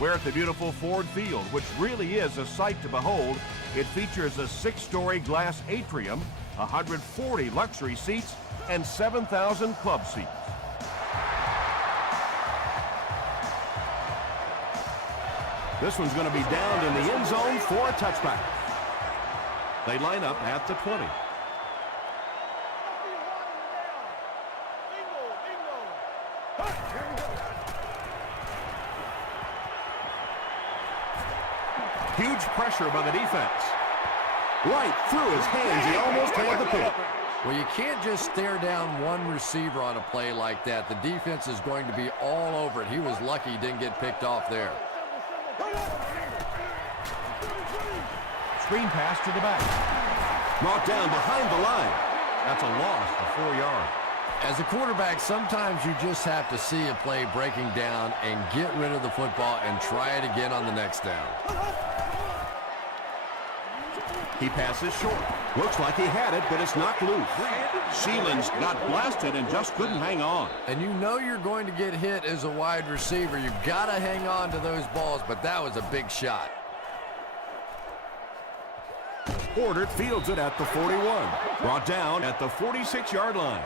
We're at the beautiful Ford Field, which really is a sight to behold. It features a 6-story glass atrium, 140 luxury seats, and 7,000 club seats. This one's going to be downed in the end zone for a touchback. They line up at the 20. Huge pressure by the defense. Right through his hands, he almost had the pick. Well, you can't just stare down one receiver on a play like that. The defense is going to be all over it. He was lucky he didn't get picked off there. Screen pass to the back. Brought down behind the line. That's a loss for 4 yards. As a quarterback, sometimes you just have to see a play breaking down and get rid of the football and try it again on the next down. He passes short. Looks like he had it, but it's knocked loose. Sheelan's got blasted and just couldn't hang on. And you know you're going to get hit as a wide receiver. You've got to hang on to those balls, but that was a big shot. Porter fields it at the 41. Brought down at the 46-yard line.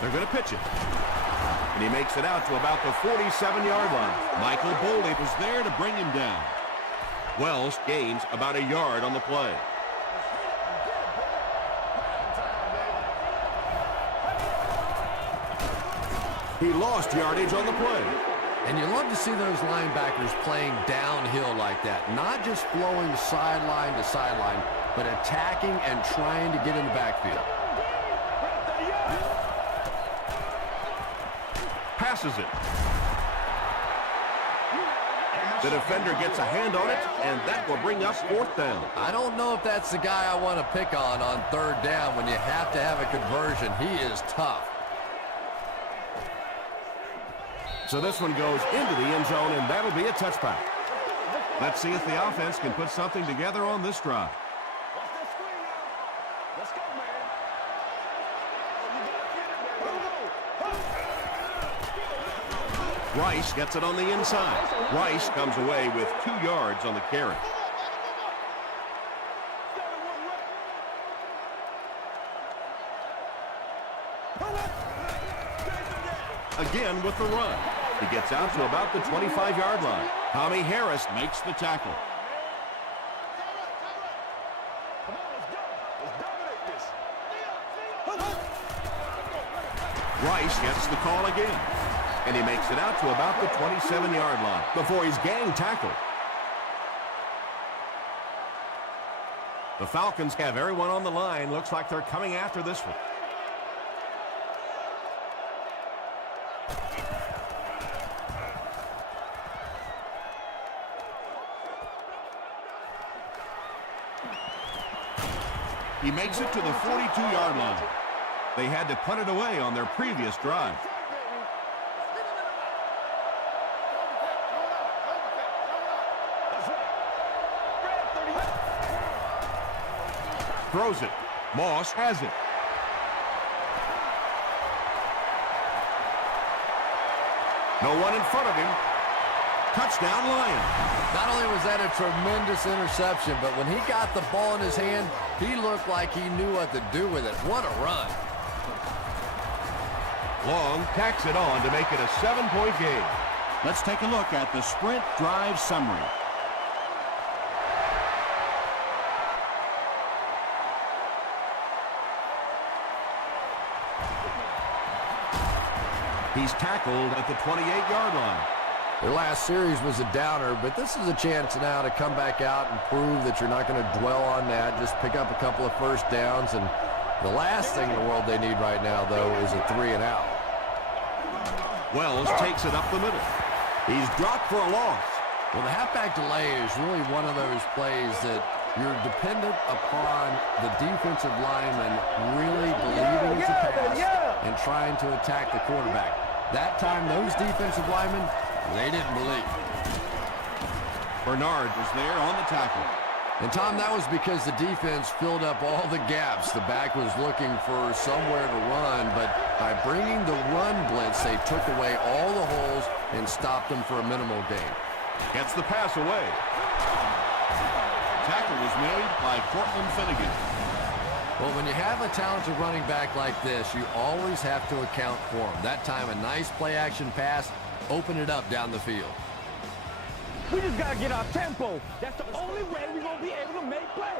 They're going to pitch it. And he makes it out to about the 47-yard line. Michael Boley was there to bring him down. Wells gains about a yard on the play. He lost yardage on the play. And you love to see those linebackers playing downhill like that. Not just flowing sideline to sideline, but attacking and trying to get in the backfield. Passes it. The defender gets a hand on it, and that will bring up 4th down. I don't know if that's the guy I want to pick on 3rd down when you have to have a conversion. He is tough. So this one goes into the end zone, and that'll be a touchback. Let's see if the offense can put something together on this drive. Rice gets it on the inside. Rice comes away with 2 yards on the carry. Again with the run. He gets out to about the 25-yard line. Tommy Harris makes the tackle. Rice gets the call again. And he makes it out to about the 27-yard line before he's gang tackled. The Falcons have everyone on the line. Looks like they're coming after this one. He makes it to the 42-yard line. They had to punt it away on their previous drive. Throws it. Moss has it. No one in front of him. Touchdown, Lions. Not only was that a tremendous interception, but when he got the ball in his hand, he looked like he knew what to do with it. What a run. Long tacks it on to make it a 7-point game. Let's take a look at the sprint drive summary. He's tackled at the 28-yard line. Their last series was a downer, but this is a chance now to come back out and prove that you're not going to dwell on that. Just pick up a couple of first downs, and the last thing in the world they need right now, though, is a 3-and-out. Wells takes it up the middle. He's dropped for a loss. Well, the halfback delay is really one of those plays that you're dependent upon the defensive lineman really believing it's a pass and trying to attack the quarterback. That time, those defensive linemen, they didn't believe. Bernard was there on the tackle. And, Tom, that was because the defense filled up all the gaps. The back was looking for somewhere to run, but by bringing the run blitz, they took away all the holes and stopped them for a minimal gain. Gets the pass away. Tackle was made by Cortland Finnegan. Well, when you have a talented running back like this, you always have to account for him. That time, a nice play-action pass, open it up down the field. We just got to get our tempo. That's the only way we're going to be able to make plays.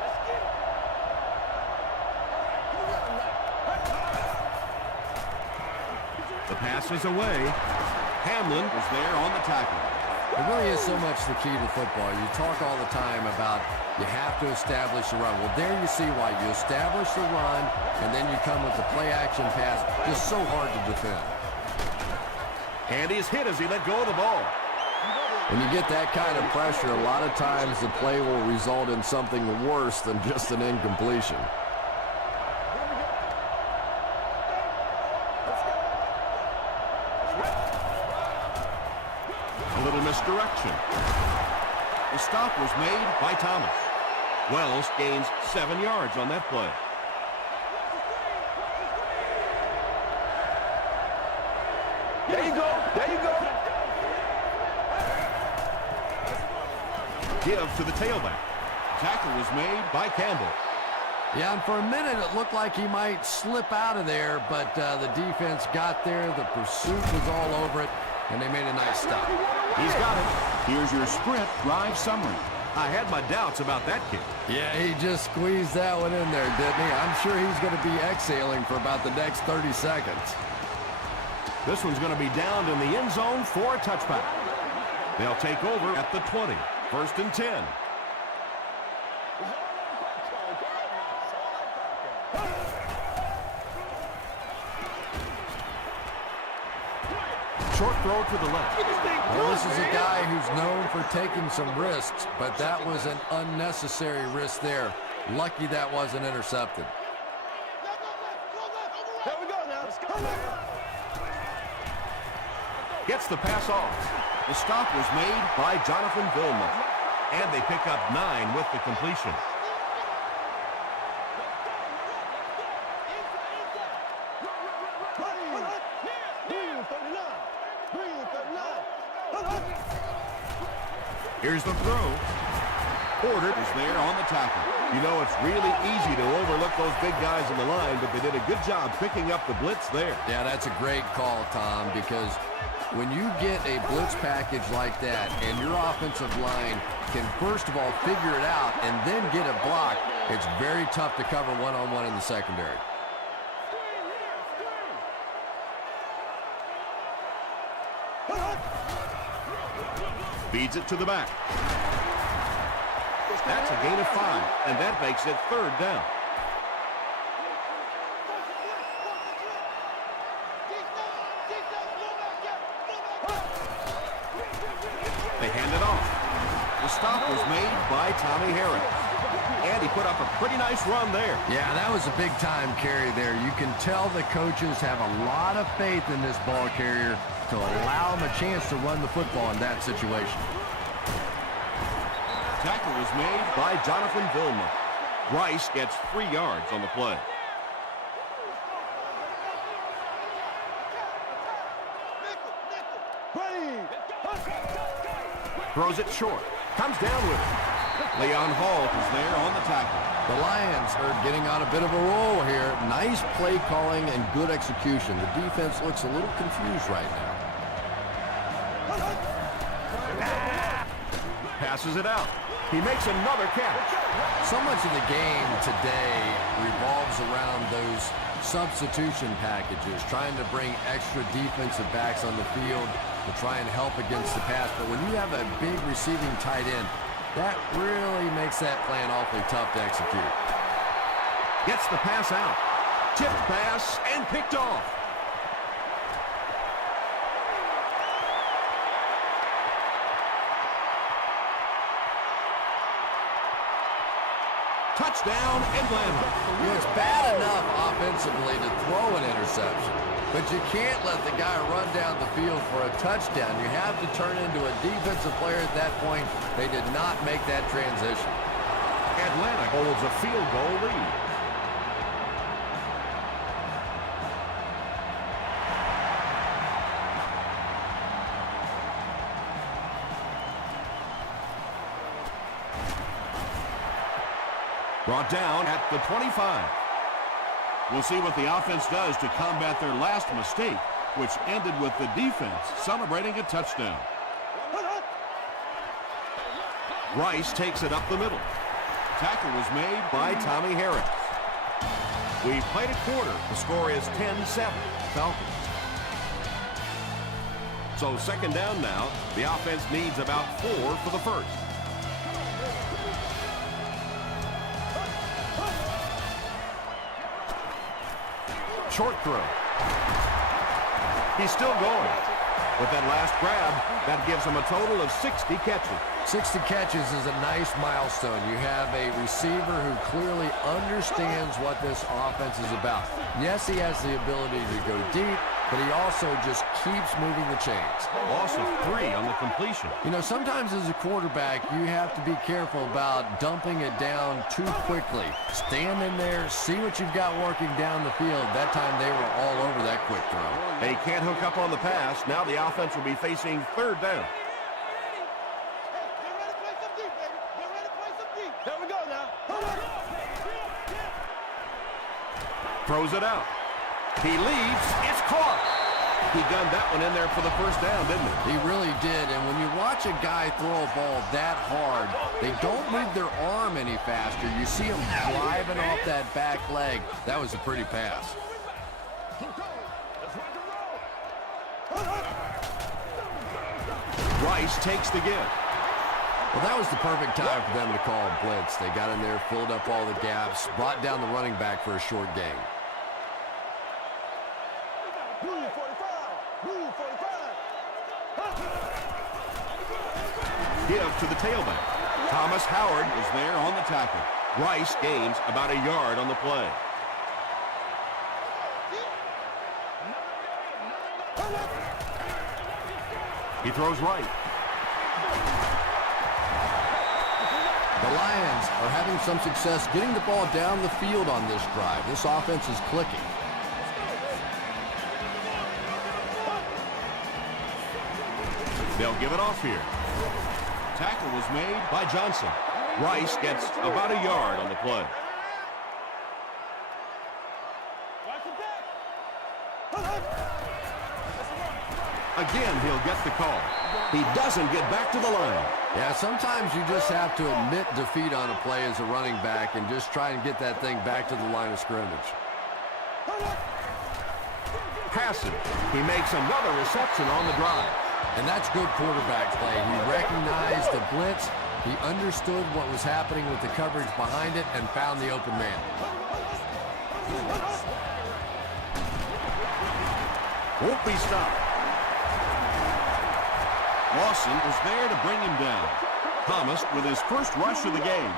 Let's get it. The pass is away. Hamlin was there on the tackle. It really is so much the key to football. You talk all the time about you have to establish the run. Well, there you see why. You establish the run, and then you come with the play-action pass. Just so hard to defend. And he's hit as he let go of the ball. When you get that kind of pressure, a lot of times the play will result in something worse than just an incompletion. A little misdirection. The stop was made by Thomas. Wells gains 7 yards on that play. There you go. There you go. Give to the tailback. Tackle was made by Campbell. Yeah, and for a minute it looked like he might slip out of there, but the defense got there. The pursuit was all over it, and they made a nice stop. He's got it. Here's your sprint drive summary. I had my doubts about that kick. Yeah, he just squeezed that one in there, didn't he? I'm sure he's going to be exhaling for about the next 30 seconds. This one's going to be downed in the end zone for a touchback. They'll take over at the 20. 1st and 10. Short throw to the left. Well, this is a guy who's known for taking some risks, but that was an unnecessary risk there. Lucky that wasn't intercepted. There we go now. Let's go. Gets the pass off. The stop was made by Jonathan Vilma. And they pick up 9 with the completion. Here's the throw. Porter is there on the tackle. You know, it's really easy to overlook those big guys in the line, but they did a good job picking up the blitz there. Yeah, that's a great call, Tom, because when you get a blitz package like that and your offensive line can first of all figure it out and then get it blocked, it's very tough to cover one-on-one in the secondary. Feeds it to the back. That's a gain of 5, and that makes it 3rd down. They hand it off. The stop was made by Tommy Harris. And he put up a pretty nice run there. Yeah, that was a big-time carry there. You can tell the coaches have a lot of faith in this ball carrier to allow him a chance to run the football in that situation. Tackle was made by Jonathan Vilma. Bryce gets 3 yards on the play. Throws it short. Comes down with it. Leon Hall is there on the tackle. The Lions are getting on a bit of a roll here. Nice play calling and good execution. The defense looks a little confused right now. Passes it out. He makes another catch. So much of the game today revolves around those substitution packages, trying to bring extra defensive backs on the field to try and help against the pass. But when you have a big receiving tight end, that really makes that plan awfully tough to execute. Gets the pass out. Tipped pass and picked off. Touchdown, Atlanta. You know, it's bad enough offensively to throw an interception, but you can't let the guy run down the field for a touchdown. You have to turn into a defensive player at that point. They did not make that transition. Atlanta holds a field goal lead. Brought down at the 25. We'll see what the offense does to combat their last mistake, which ended with the defense celebrating a touchdown. Rice takes it up the middle. Tackle was made by Tommy Harris. We've played a quarter. The score is 10-7, Falcons. So second down now. The offense needs about 4 for the first. Short throw. He's still going. With that last grab, that gives him a total of 60 catches. 60 catches is a nice milestone. You have a receiver who clearly understands what this offense is about. Yes, he has the ability to go deep, but he also just keeps moving the chains. Loss of 3 on the completion. You know, sometimes as a quarterback, you have to be careful about dumping it down too quickly. Stand in there, see what you've got working down the field. That time they were all over that quick throw. They can't hook up on the pass. Now the offense will be facing third down. There we go now. Throws it out. He leaves. It's caught. He gunned that one in there for the first down, didn't he? He really did, and when you watch a guy throw a ball that hard, they don't move their arm any faster. You see him driving off that back leg. That was a pretty pass. Rice takes the give. Well, that was the perfect time for them to call a blitz. They got in there, filled up all the gaps, brought down the running back for a short gain. Give to the tailback. Thomas Howard is there on the tackle. Rice gains about a yard on the play. He throws right. The Lions are having some success getting the ball down the field on this drive. This offense is clicking. They'll give it off here. Tackle was made by Johnson. Rice gets about a yard on the play. Again, he'll get the call. He doesn't get back to the line. Yeah, sometimes you just have to admit defeat on a play as a running back and just try and get that thing back to the line of scrimmage. Passing. He makes another reception on the drive. And that's good quarterback play. He recognized the blitz. He understood what was happening with the coverage behind it and found the open man. Won't be stopped. Lawson was there to bring him down. Thomas with his first rush of the game.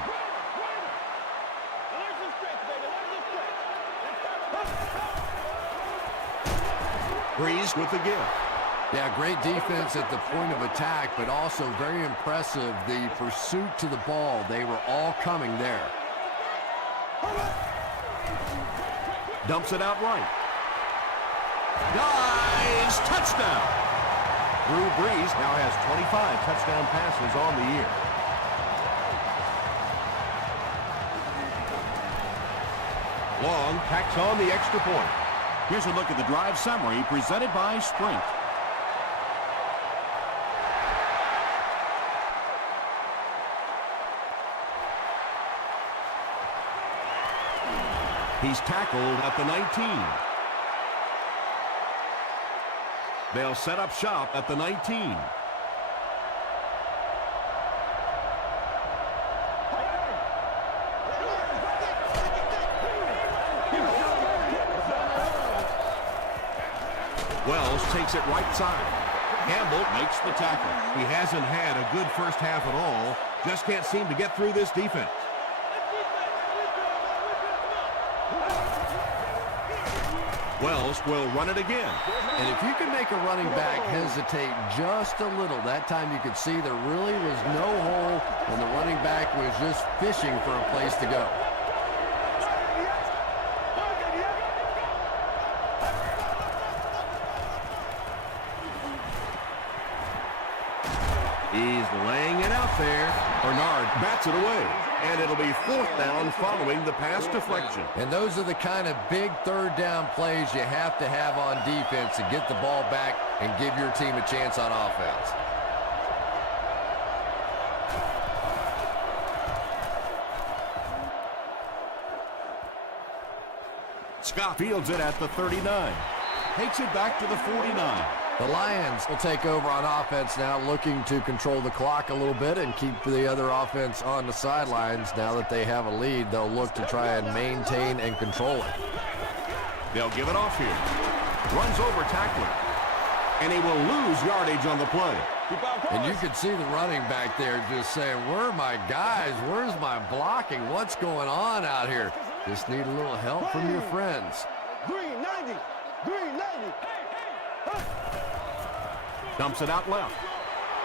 Breeze with the give. Yeah, great defense at the point of attack, but also very impressive the pursuit to the ball. They were all coming there. Dumps it out right. Dives! Touchdown! Drew Brees now has 25 touchdown passes on the year. Long tacks on the extra point. Here's a look at the drive summary presented by Sprint. He's tackled at the 19. They'll set up shop at the 19. Wells takes it right side. Campbell makes the tackle. He hasn't had a good first half at all. Just can't seem to get through this defense. Wells will run it again. And if you can make a running back hesitate just a little, that time you could see there really was no hole and the running back was just fishing for a place to go. He's laying it out there. Bernard bats it away. And it'll be 4th down following the pass deflection. And those are the kind of big third down plays you have to have on defense to get the ball back and give your team a chance on offense. Scott fields it at the 39. Takes it back to the 49. The Lions will take over on offense now, looking to control the clock a little bit and keep the other offense on the sidelines. Now that they have a lead, they'll look to try and maintain and control it. They'll give it off here. Runs over tackler. And he will lose yardage on the play. And you can see the running back there just saying, where are my guys? Where's my blocking? What's going on out here? Just need a little help from your friends. Green 90. Green 90. Dumps it out left.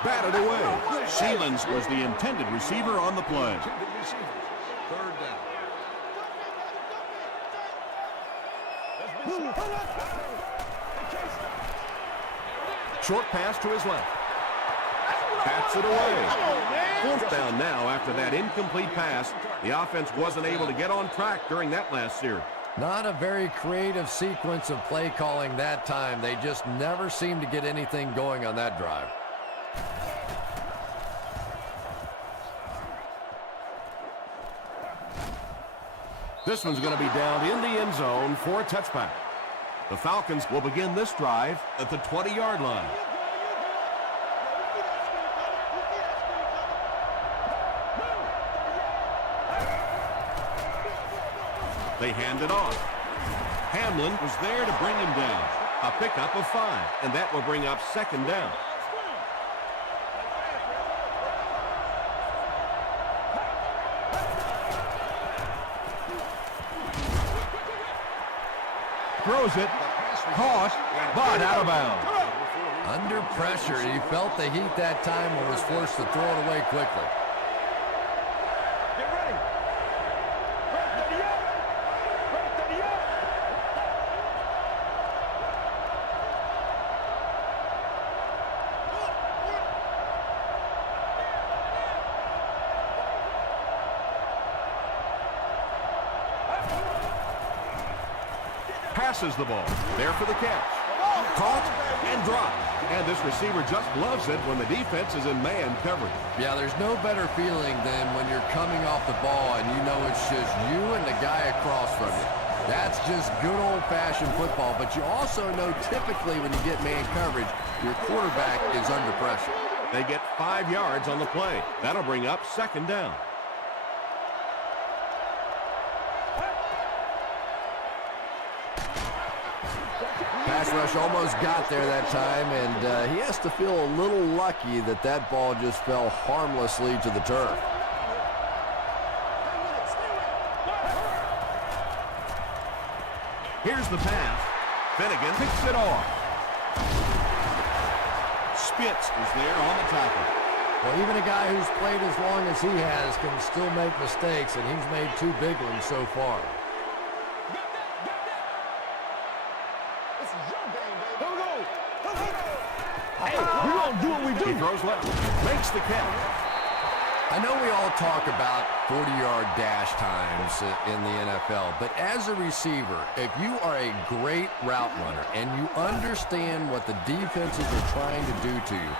Batted away. Sheelans was the intended receiver on the play. Third down. Short pass to his left. Bats it away. 4th down now after that incomplete pass. The offense wasn't able to get on track during that last series. Not a very creative sequence of play calling that time. They just never seemed to get anything going on that drive. This one's going to be down in the end zone for a touchback. The Falcons will begin this drive at the 20-yard line. They hand it off. Hamlin was there to bring him down. A pickup of 5, and that will bring up 2nd down. Throws it. Caught, but out of bounds. Under pressure, he felt the heat that time and was forced to throw it away quickly. Passes the ball. There for the catch. Caught and dropped. And this receiver just loves it when the defense is in man coverage. Yeah, there's no better feeling than when you're coming off the ball and you know it's just you and the guy across from you. That's just good old-fashioned football. But you also know typically when you get man coverage, your quarterback is under pressure. They get 5 yards on the play. That'll bring up 2nd down. Pass rush almost got there that time, and he has to feel a little lucky that that ball just fell harmlessly to the turf. Here's the pass. Finnegan picks it off. Spitz is there on the tackle. Well, even a guy who's played as long as he has can still make mistakes, and he's made 2 big ones so far. We're going to do what we do. He throws left. Makes the catch. I know we all talk about 40-yard dash times in the NFL, but as a receiver, if you are a great route runner and you understand what the defenses are trying to do to you,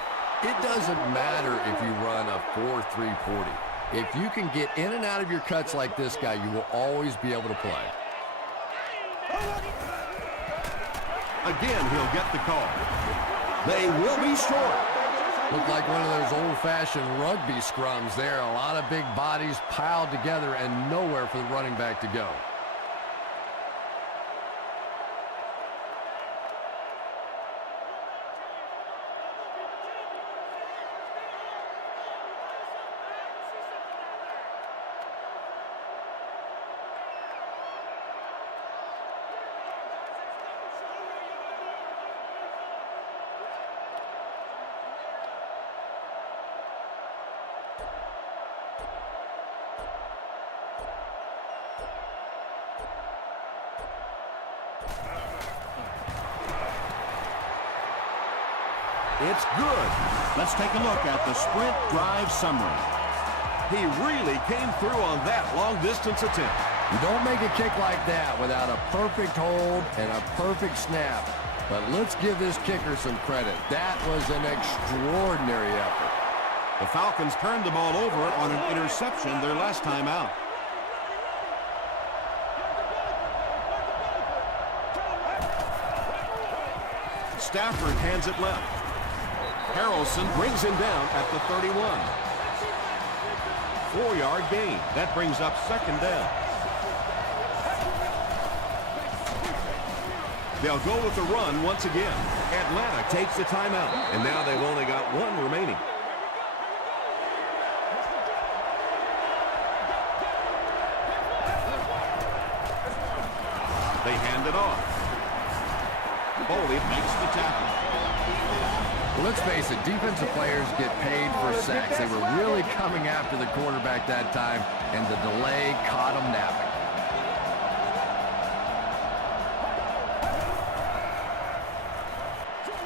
it doesn't matter if you run a 4.3 40. If you can get in and out of your cuts like this guy, you will always be able to play. Again, he'll get the call. They will be short. Looked like one of those old-fashioned rugby scrums there. A lot of big bodies piled together and nowhere for the running back to go. It's good. Let's take a look at the sprint drive summary. He really came through on that long-distance attempt. You don't make a kick like that without a perfect hold and a perfect snap. But let's give this kicker some credit. That was an extraordinary effort. The Falcons turned the ball over on an interception their last time out. Stafford hands it left. Harrelson brings him down at the 31. 4-yard gain. That brings up second down. They'll go with the run once again. Atlanta takes the timeout, and now they've only got one remaining. They hand it off. Foley makes the tackle. Well, let's face it, defensive players get paid for sacks. They were really coming after the quarterback that time, and the delay caught them napping.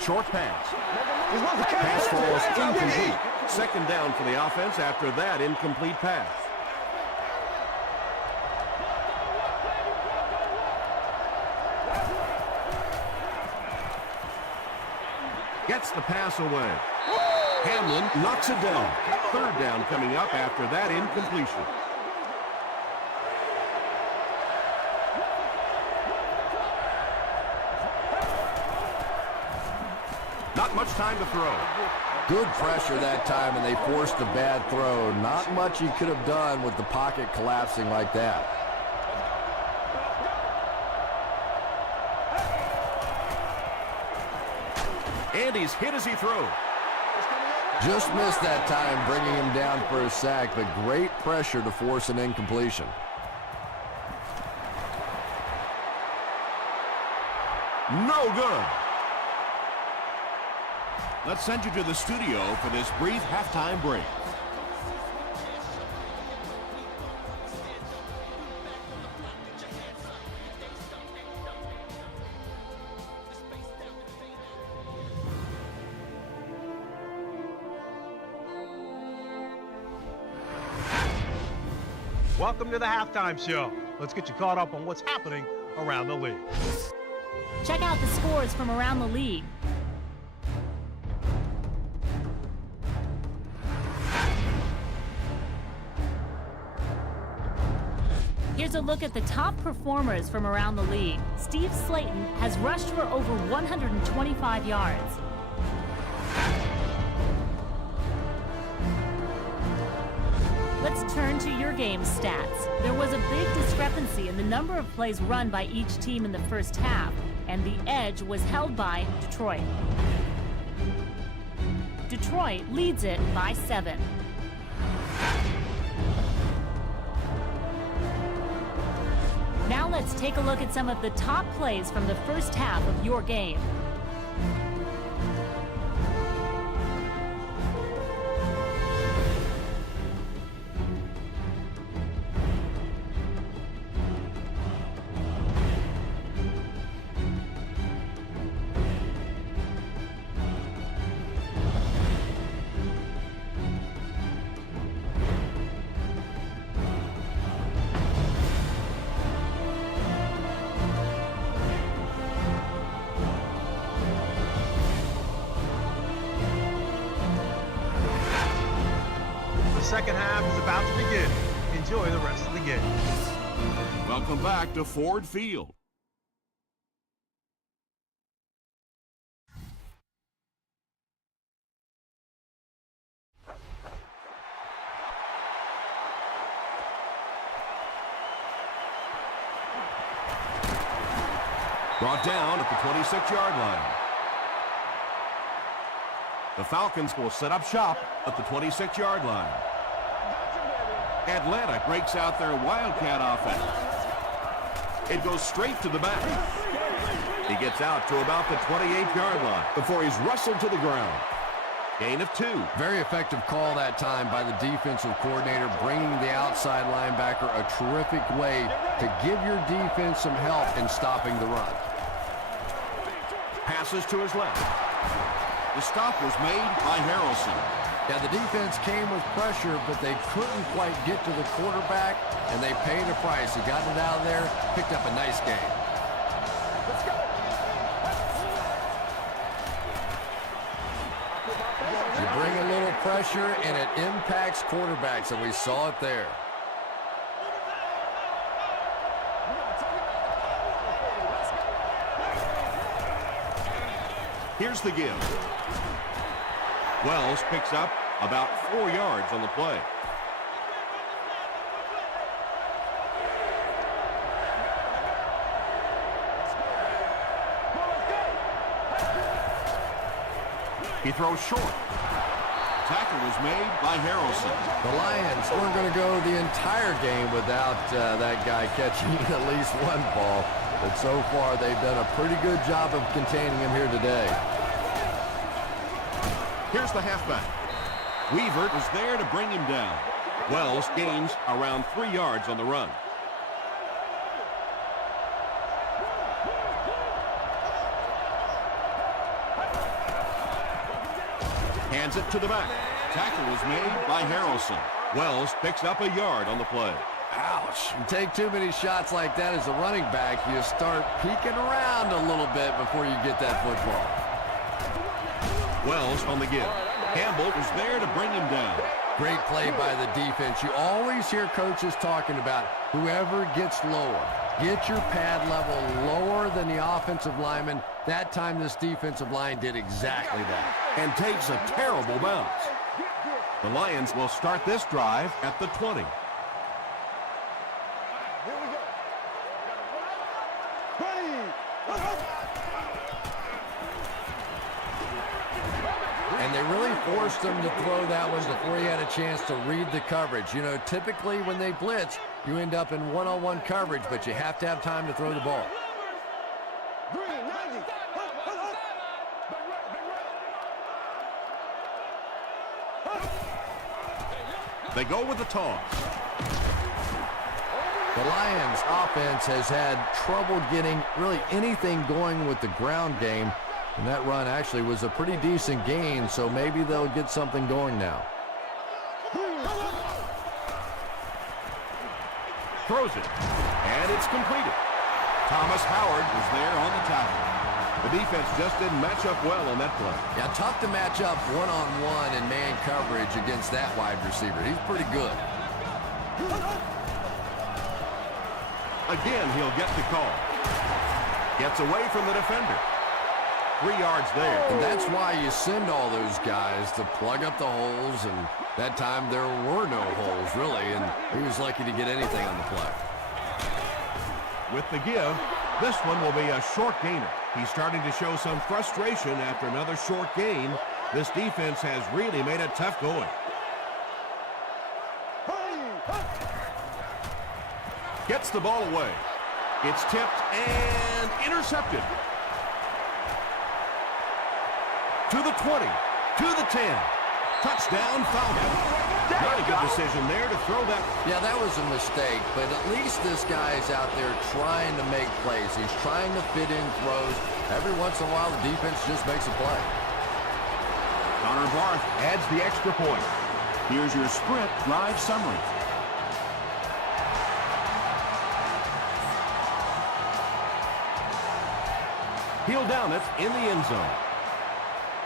Short pass. Pass falls incomplete. Second down for the offense after that incomplete pass. Gets the pass away. Hamlin knocks it down. Third down coming up after that incompletion. Not much time to throw. Good pressure that time, and they forced a bad throw. Not much he could have done with the pocket collapsing like that. And he's hit as he throws. Just missed that time, bringing him down for a sack, but great pressure to force an incompletion. No good. Let's send you to the studio for this brief halftime break. Welcome to the halftime show. Let's get you caught up on what's happening around the league. Check out the scores from around the league. Here's a look at the top performers from around the league. Steve Slayton has rushed for over 125 yards. Let's turn to your game stats. There was a big discrepancy in the number of plays run by each team in the first half, and the edge was held by Detroit. Detroit leads it by 7. Now let's take a look at some of the top plays from the first half of your game. The second half is about to begin. Enjoy the rest of the game. Welcome back to Ford Field. Brought down at the 26-yard line. The Falcons will set up shop at the 26-yard line. Atlanta breaks out their Wildcat offense. It goes straight to the back. He gets out to about the 28-yard line before he's wrestled to the ground. Gain of 2. Very effective call that time by the defensive coordinator, bringing the outside linebacker a terrific way to give your defense some help in stopping the run. Passes to his left. The stop was made by Harrelson. Yeah, the defense came with pressure, but they couldn't quite get to the quarterback, and they paid a price. He got it out of there, picked up a nice game. Let's go. You bring a little pressure, and it impacts quarterbacks, and we saw it there. Here's the give. Wells picks up about 4 yards on the play. He throws short. Tackle was made by Harrelson. The Lions weren't going to go the entire game without that guy catching at least one ball. But so far, they've done a pretty good job of containing him here today. Here's the halfback. Weaver was there to bring him down. Wells gains around 3 yards on the run. Hands it to the back. Tackle was made by Harrelson. Wells picks up a yard on the play. Ouch. You take too many shots like that as a running back, you start peeking around a little bit before you get that football. Wells on the give. Campbell was there to bring him down. Great play by the defense. You always hear coaches talking about whoever gets lower. Get your pad level lower than the offensive lineman. That time this defensive line did exactly that. And takes a terrible bounce. The Lions will start this drive at the 20. And they really forced him to throw that one before he had a chance to read the coverage. You know, typically when they blitz, you end up in one-on-one coverage, but you have to have time to throw the ball. They go with the toss. The Lions offense has had trouble getting really anything going with the ground game. And that run actually was a pretty decent gain, so maybe they'll get something going now. Throws it. And it's completed. Thomas Howard was there on the tackle. The defense just didn't match up well on that play. Yeah, tough to match up one-on-one in man coverage against that wide receiver. He's pretty good. Again, he'll get the call. Gets away from the defender. 3 yards there. And that's why you send all those guys to plug up the holes, and that time there were no holes, really, and he was lucky to get anything on the play. With the give, this one will be a short gainer. He's starting to show some frustration after another short gain. This defense has really made it tough going. Gets the ball away. It's tipped and intercepted. To the 20, to the 10. Touchdown, Falcons. Not a good decision there to throw that. Yeah, that was a mistake, but at least this guy's out there trying to make plays. He's trying to fit in throws. Every once in a while, the defense just makes a play. Connor Barth adds the extra point. Here's your sprint drive summary. He'll down it in the end zone.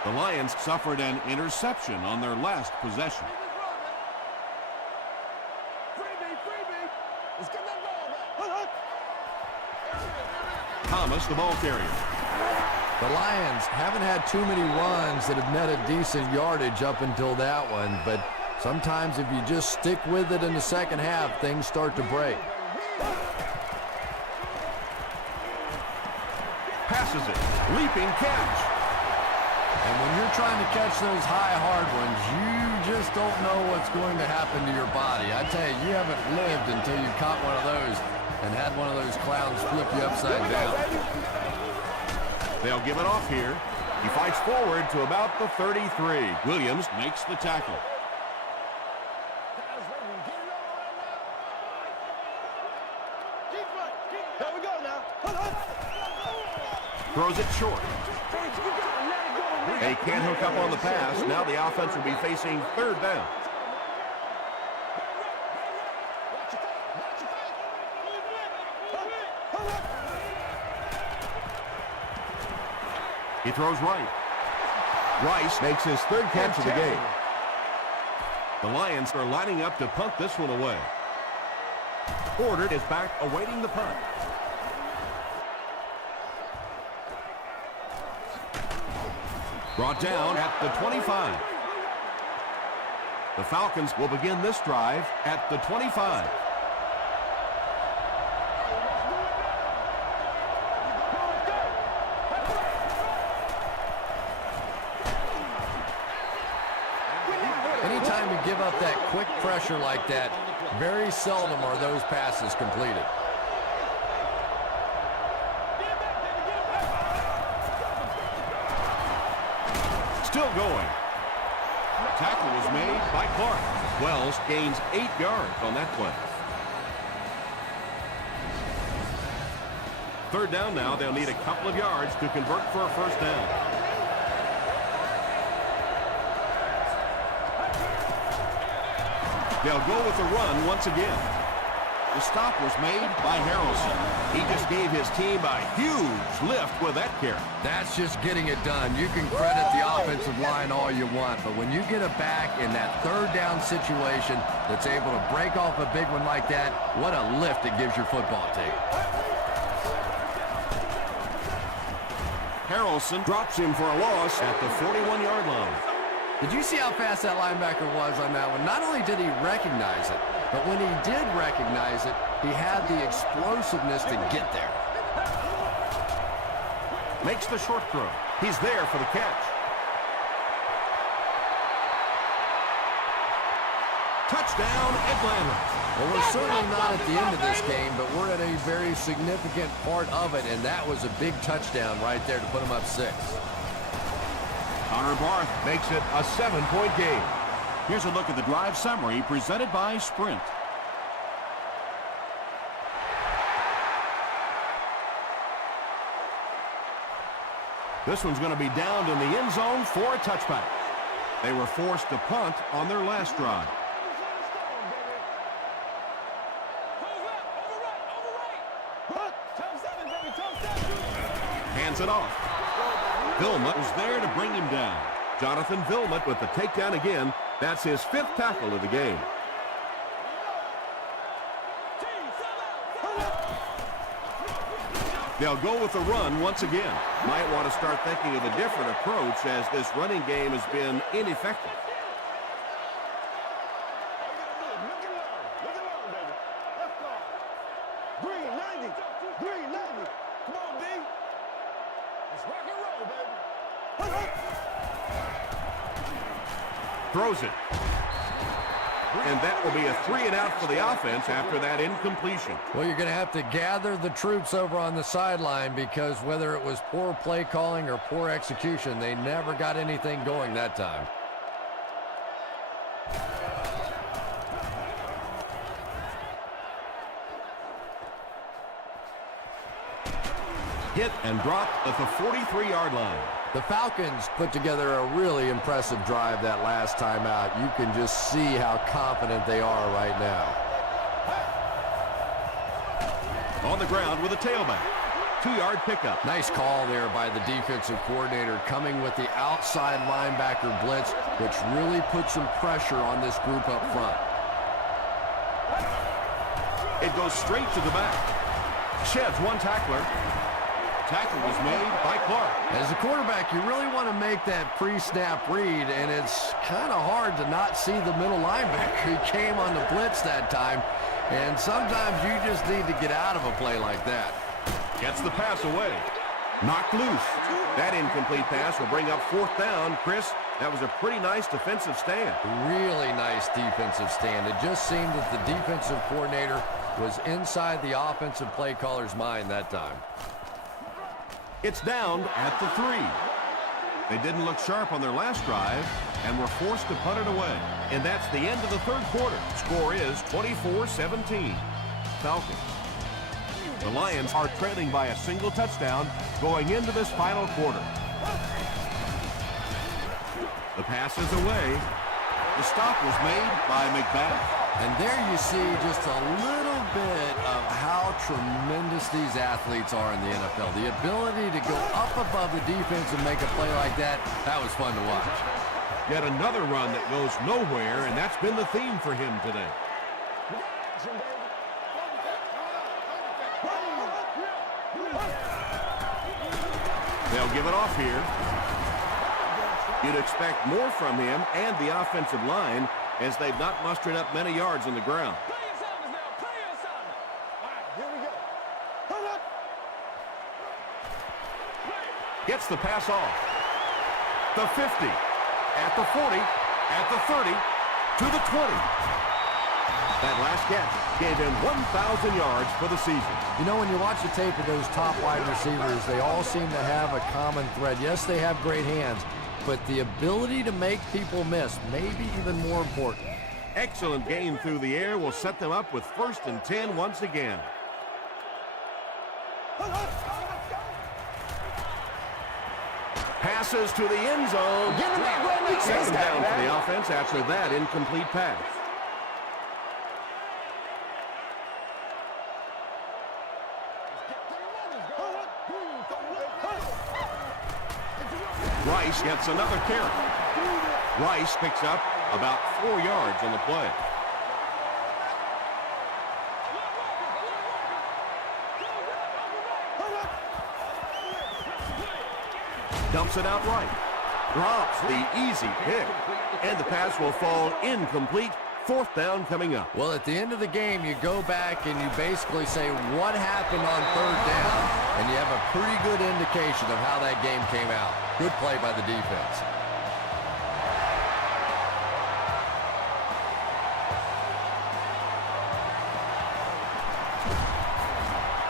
The Lions suffered an interception on their last possession. Thomas, the ball carrier. The Lions haven't had too many runs that have netted decent yardage up until that one, but sometimes if you just stick with it in the second half, things start to break. Passes it. Leaping catch. And when you're trying to catch those high, hard ones, you just don't know what's going to happen to your body. I tell you, you haven't lived until you caught one of those and had one of those clowns flip you upside down. They'll give it off here. He fights forward to about the 33. Williams makes the tackle. There we go now. Throws it short. They can't hook up on the pass. Now the offense will be facing third down. He throws right. Rice makes his third catch of the game. The Lions are lining up to punt this one away. Porter is back awaiting the punt. Brought down at the 25. The Falcons will begin this drive at the 25. Anytime you give up that quick pressure like that, very seldom are those passes completed. Still going. Tackle was made by Clark. Wells gains 8 yards on that play. Third down now. They'll need a couple of yards to convert for a first down. They'll go with the run once again. The stop was made by Harrelson. He just gave his team a huge lift with that carry. That's just getting it done. You can credit the offensive line all you want, but when you get a back in that third down situation that's able to break off a big one like that, what a lift it gives your football team. Harrelson drops him for a loss at the 41-yard line. Did you see how fast that linebacker was on that one? Not only did he recognize it, but when he did recognize it, he had the explosiveness to get there. Makes the short throw. He's there for the catch. Touchdown, Atlanta. Well, we're certainly not at the end of this game, but we're at a very significant part of it, and that was a big touchdown right there to put him up 6. Connor Barth makes it a 7-point game. Here's a look at the drive summary presented by Sprint. This one's going to be downed in the end zone for a touchback. They were forced to punt on their last drive. Hands it off. Vilma was there to bring him down. Jonathan Vilma with the takedown again. That's his 5th tackle of the game. They'll go with the run once again. Might want to start thinking of a different approach as this running game has been ineffective. Throws it. And that will be a 3-and-out for the offense after that incompletion. Well, you're going to have to gather the troops over on the sideline because whether it was poor play calling or poor execution, they never got anything going that time. Hit and dropped at the 43-yard line. The Falcons put together a really impressive drive that last time out. You can just see how confident they are right now. On the ground with a tailback. 2-yard pickup. Nice call there by the defensive coordinator, coming with the outside linebacker blitz, which really put some pressure on this group up front. It goes straight to the back. Sheds one tackler. Tackle was made by Clark. As a quarterback, you really want to make that pre-snap read, and it's kind of hard to not see the middle linebacker. He came on the blitz that time, and sometimes you just need to get out of a play like that. Gets the pass away. Knocked loose. That incomplete pass will bring up 4th down. Chris, that was a pretty nice defensive stand. Really nice defensive stand. It just seemed that the defensive coordinator was inside the offensive play caller's mind that time. It's down at the 3. They didn't look sharp on their last drive and were forced to punt it away. And that's the end of the third quarter. Score is 24-17. Falcons. The Lions are trailing by a single touchdown going into this final quarter. The pass is away. The stop was made by McBath. And there you see just a little bit of how tremendous these athletes are in the NFL. The ability to go up above the defense and make a play like that, that was fun to watch. Yet another run that goes nowhere, and that's been the theme for him today. They'll give it off here. You'd expect more from him and the offensive line as they've not mustered up many yards on the ground. Gets the pass off. The 50, at the 40, at the 30, to the 20. That last catch gave him 1,000 yards for the season. You know, when you watch the tape of those top wide receivers, they all seem to have a common thread. Yes, they have great hands, but the ability to make people miss may be even more important. Excellent game through the air will set them up with 1st and 10 once again. Passes to the end zone. Second down for the offense after that incomplete pass. Rice gets another carry. Rice picks up about 4 yards on the play. Dumps it out right. Drops the easy pick. And the pass will fall incomplete. 4th down coming up. Well, at the end of the game, you go back and you basically say what happened on 3rd down, and you have a pretty good indication of how that game came out. Good play by the defense.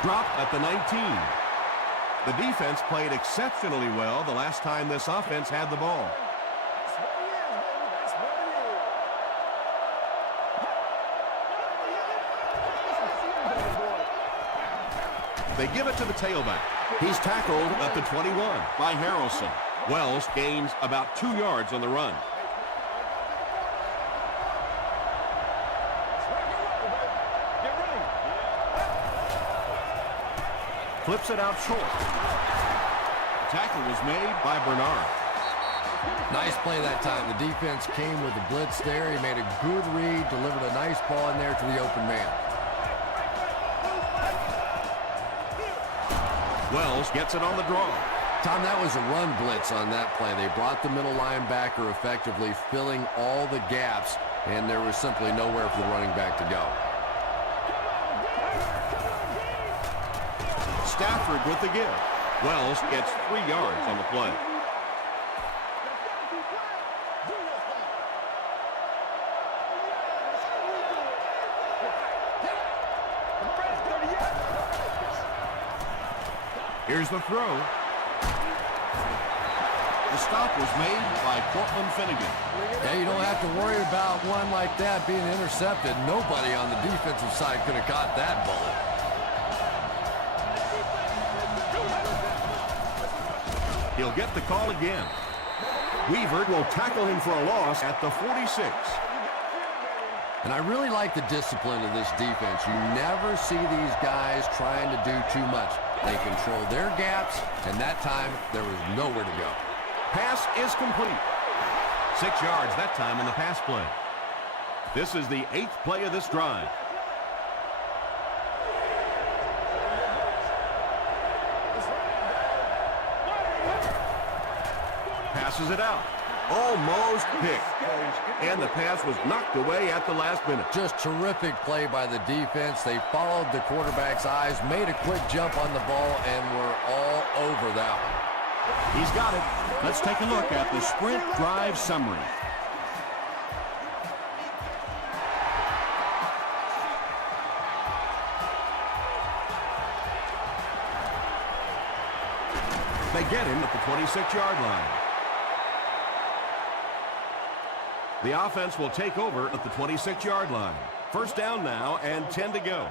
Dropped at the 19. The defense played exceptionally well the last time this offense had the ball. They give it to the tailback. He's tackled at the 21 by Harrelson. Wells gains about 2 yards on the run. Flips it out short. Tackle was made by Bernard. Nice play that time. The defense came with a blitz there. He made a good read, delivered a nice ball in there to the open man. Wells gets it on the draw. Tom, that was a run blitz on that play. They brought the middle linebacker effectively filling all the gaps, and there was simply nowhere for the running back to go. Stafford with the give. Wells gets 3 yards on the play. Here's the throw. The stop was made by Cortland Finnegan. Yeah, you don't have to worry about one like that being intercepted. Nobody on the defensive side could have caught that bullet. He'll get the call again. Weaver will tackle him for a loss at the 46. And I really like the discipline of this defense. You never see these guys trying to do too much. They control their gaps, and that time there was nowhere to go. Pass is complete. 6 yards that time on the pass play. This is the 8th play of this drive. Passes it out. Almost picked. And the pass was knocked away at the last minute. Just terrific play by the defense. They followed the quarterback's eyes, made a quick jump on the ball, and were all over that one. He's got it. Let's take a look at the sprint drive summary. They get him at the 26-yard line. The offense will take over at the 26-yard line. 1st down now and 10 to go.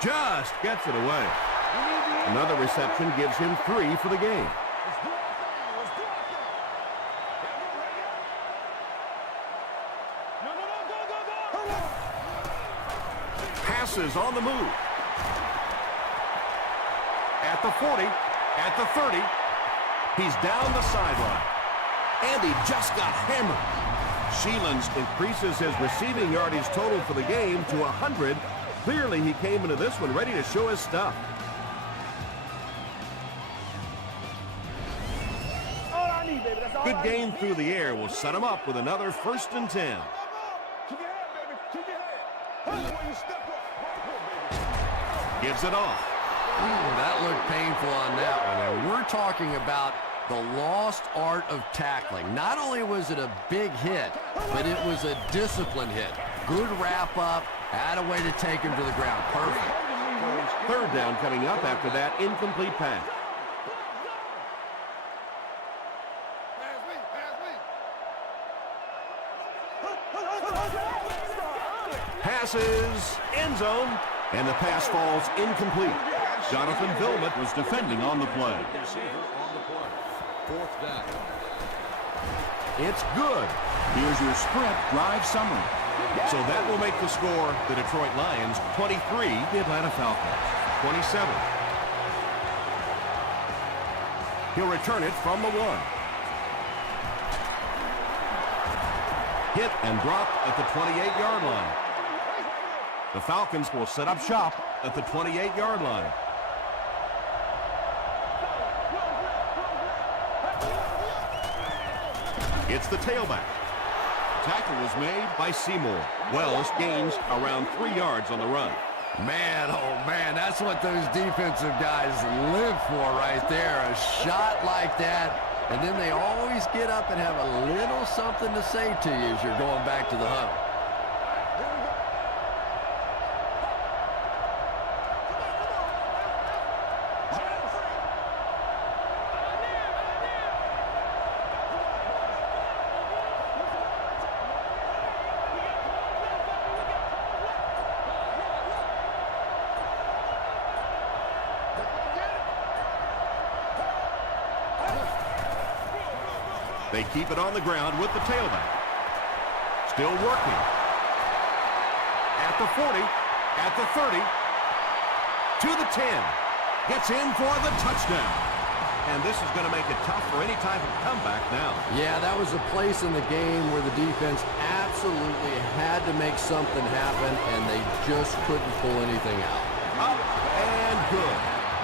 Just gets it away. Another reception gives him 3 for the game. Passes on the move. At the 40, at the 30. He's down the sideline. And he just got hammered. Sheelan's increases his receiving yardage total for the game to 100. Clearly, he came into this one ready to show his stuff. Good gain through the air will set him up with another 1st and 10. Gives it off. That looked painful on that one. And we're talking about the lost art of tackling. Not only was it a big hit, but it was a disciplined hit. Good wrap up, had a way to take him to the ground. Perfect. 3rd down coming up after that incomplete pass. Passes, end zone, and the pass falls incomplete. Jonathan Vilmot was defending on the play. 4th down. It's good. Here's your sprint drive summary. So that will make the score the Detroit Lions 23, the Atlanta Falcons 27. He'll return it from the 1. Hit and drop at the 28-yard line. The Falcons will set up shop at the 28-yard line. It's the tailback. Tackle was made by Seymour. Wells gains around 3 yards on the run. Man, oh man, that's what those defensive guys live for right there. A shot like that, and then they always get up and have a little something to say to you as you're going back to the huddle. They keep it on the ground with the tailback. Still working. At the 40, at the 30, to the 10. Gets in for the touchdown. And this is going to make it tough for any type of comeback now. Yeah, that was a place in the game where the defense absolutely had to make something happen, and they just couldn't pull anything out. Up and good.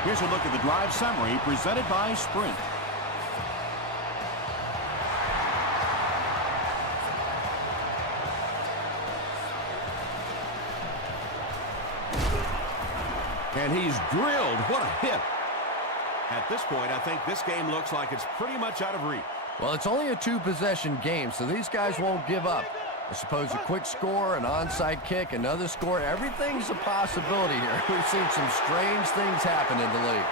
Here's a look at the drive summary presented by Sprint. And he's drilled. What a hit. At this point, I think this game looks like it's pretty much out of reach. Well, it's only a 2-possession game, so these guys won't give up. I suppose a quick score, an onside kick, another score, everything's a possibility here. We've seen some strange things happen in the league.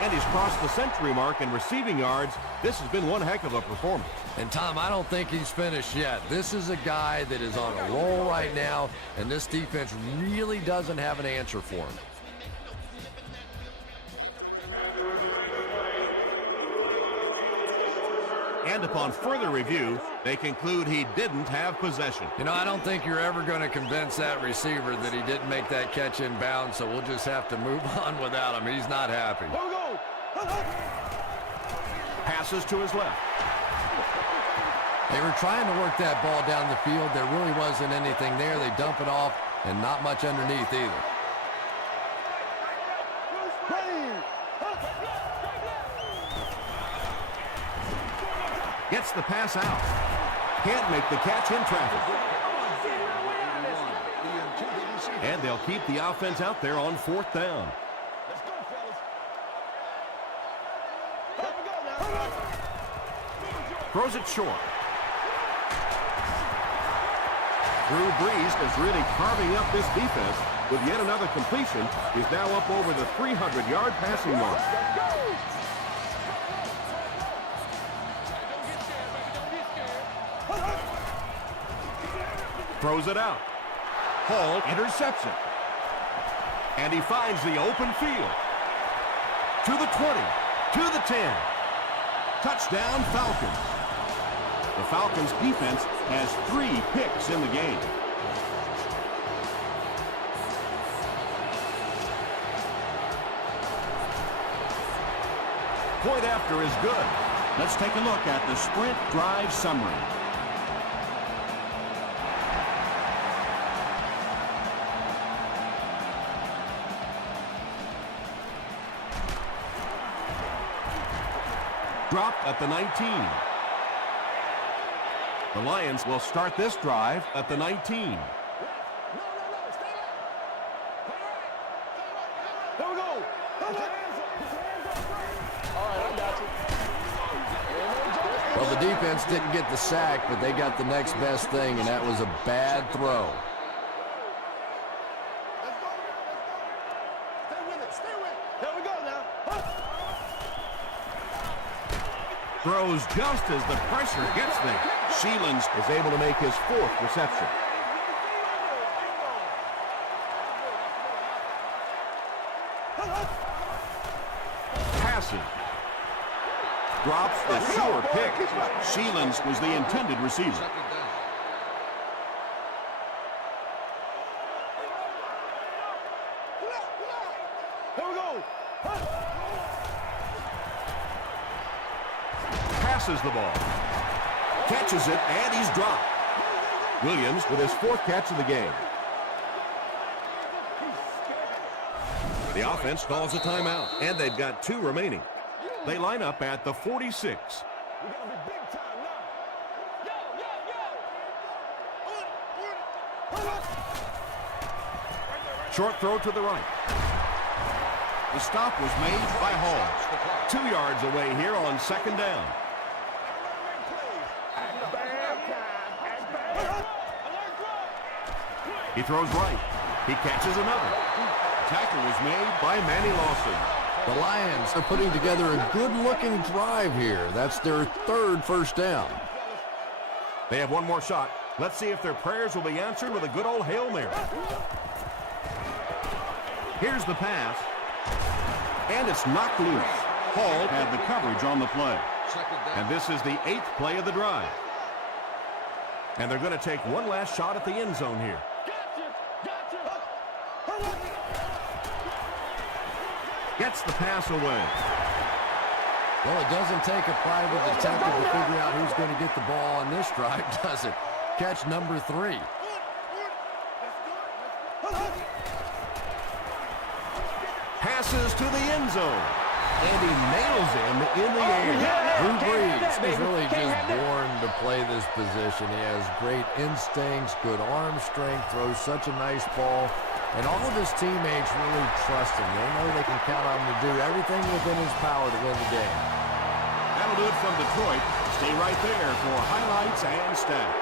And he's crossed the century mark in receiving yards. This has been one heck of a performance. And, Tom, I don't think he's finished yet. This is a guy that is on a roll right now, and this defense really doesn't have an answer for him. And upon further review, they conclude he didn't have possession. You know, I don't think you're ever going to convince that receiver that he didn't make that catch in bounds, so we'll just have to move on without him. He's not happy. Passes to his left. They were trying to work that ball down the field. There really wasn't anything there. They dump it off, and not much underneath either. Gets the pass out. Can't make the catch in traffic. And they'll keep the offense out there on 4th down. Throws it short. Drew Brees is really carving up this defense with yet another completion. He's now up over the 300-yard passing mark. Throws it out. Hall intercepts it. And he finds the open field. To the 20, to the 10. Touchdown, Falcons. The Falcons defense has 3 picks in the game. Point after is good. Let's take a look at the sprint drive summary. Dropped at the 19. The Lions will start this drive at the 19. Well, the defense didn't get the sack, but they got the next best thing, and that was a bad throw. Throws just as the pressure gets there. Sheelans is able to make his 4th reception. Passing. Drops the sure pick. Sheelans was the intended receiver. Passes the ball. Catches it, and he's dropped. Williams with his 4th catch of the game. The offense calls a timeout, and they've got 2 remaining. They line up at the 46. Short throw to the right. The stop was made by Hall. 2 yards away here on 2nd down. He throws right. He catches another. Tackle was made by Manny Lawson. The Lions are putting together a good-looking drive here. That's their 3rd first down. They have 1 more shot. Let's see if their prayers will be answered with a good old Hail Mary. Here's the pass. And it's knocked loose. Hall had the coverage on the play. And this is the 8th play of the drive. And they're going to take 1 last shot at the end zone here. Gets the pass away. Well, it doesn't take a private detective to figure out who's going to get the ball on this drive, does it? Catch number 3. Passes to the end zone. And he nails him in the air. Drew Brees is really just born to play this position. He has great instincts, good arm strength, throws such a nice ball. And all of his teammates really trust him. They know they can count on him to do everything within his power to win the game. That'll do it from Detroit. Stay right there for highlights and stats.